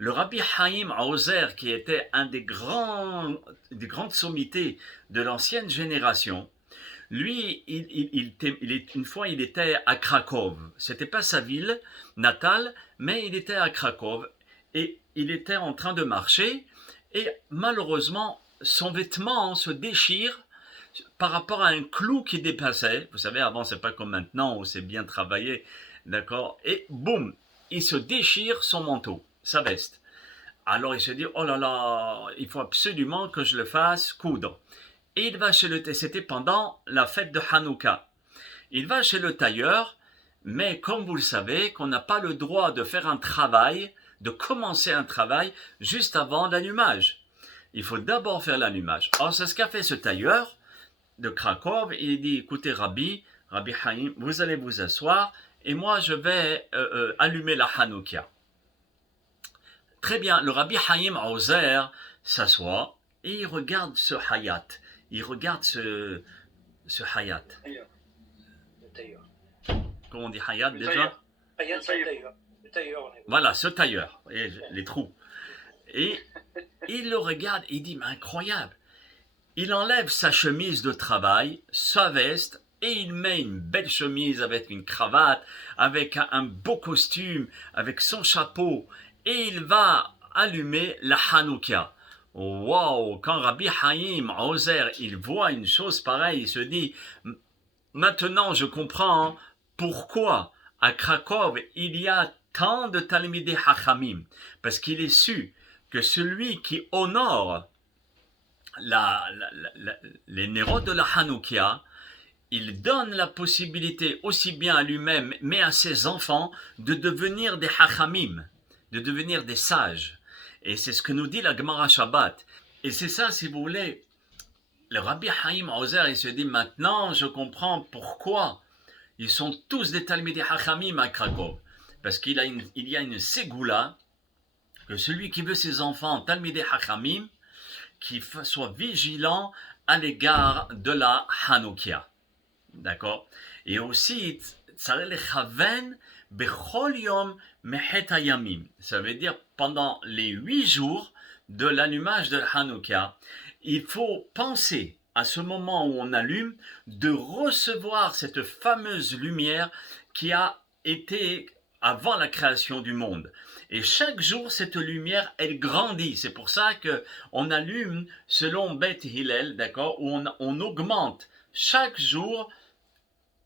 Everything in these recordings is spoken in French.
Le Rabbi Haïm Hauser, qui était un des grandes sommités de l'ancienne génération, lui, une fois, il était à Cracovie. C'était pas sa ville natale, mais il était à Cracovie et il était en train de marcher et malheureusement, son vêtement se déchire par rapport à un clou qui dépassait. Vous savez, avant, c'est pas comme maintenant où c'est bien travaillé, d'accord? Et boum, il se déchire son manteau, sa veste. Alors il se dit, oh là là, il faut absolument que je le fasse coudre. Et il va chez le tailleur, c'était pendant la fête de Hanouka. Il va chez le tailleur, mais comme vous le savez, qu'on n'a pas le droit de faire un travail, de commencer un travail juste avant l'allumage. Il faut d'abord faire l'allumage. Alors c'est ce qu'a fait ce tailleur de Cracovie. Il dit, écoutez Rabbi Haïm, vous allez vous asseoir et moi je vais allumer la Hanouka. Très bien, le Rabbi Haïm Hauser s'assoit et il regarde ce hayat. Il regarde ce hayat. Le tailleur. Comment on dit hayat déjà? Hayat, c'est le tailleur. Le tailleur. Voilà, ce tailleur, et les trous. Et il le regarde et il dit, mais incroyable. Il enlève sa chemise de travail, sa veste, et il met une belle chemise avec une cravate, avec un beau costume, avec son chapeau, et il va allumer la Hanouka. Waouh! Quand Rabbi Haïm Hauser, il voit une chose pareille, il se dit, maintenant je comprends pourquoi à Cracovie il y a tant de Talmidei Hachamim, parce qu'il est su que celui qui honore les nérodes de la Hanouka, il donne la possibilité aussi bien à lui-même, mais à ses enfants, de devenir des Hachamim, de devenir des sages. Et c'est ce que nous dit la Gemara Shabbat. Et c'est ça, si vous voulez, le Rabbi Haïm Hauser, il se dit, maintenant je comprends pourquoi ils sont tous des Talmidei Hachamim à Cracovie. Parce qu'il y a une ségoula, que celui qui veut ses enfants Talmidei Hachamim, qui soit vigilant à l'égard de la Hanouka. D'accord? Et aussi, ça veut dire pendant les 8 jours de l'allumage de la Hanouka, il faut penser à ce moment où on allume de recevoir cette fameuse lumière qui a été avant la création du monde. Et chaque jour, cette lumière, elle grandit. C'est pour ça qu'on allume selon Beth Hillel, d'accord, où on augmente chaque jour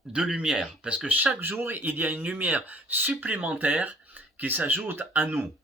de lumière. Parce que chaque jour, il y a une lumière supplémentaire qui s'ajoute à nous.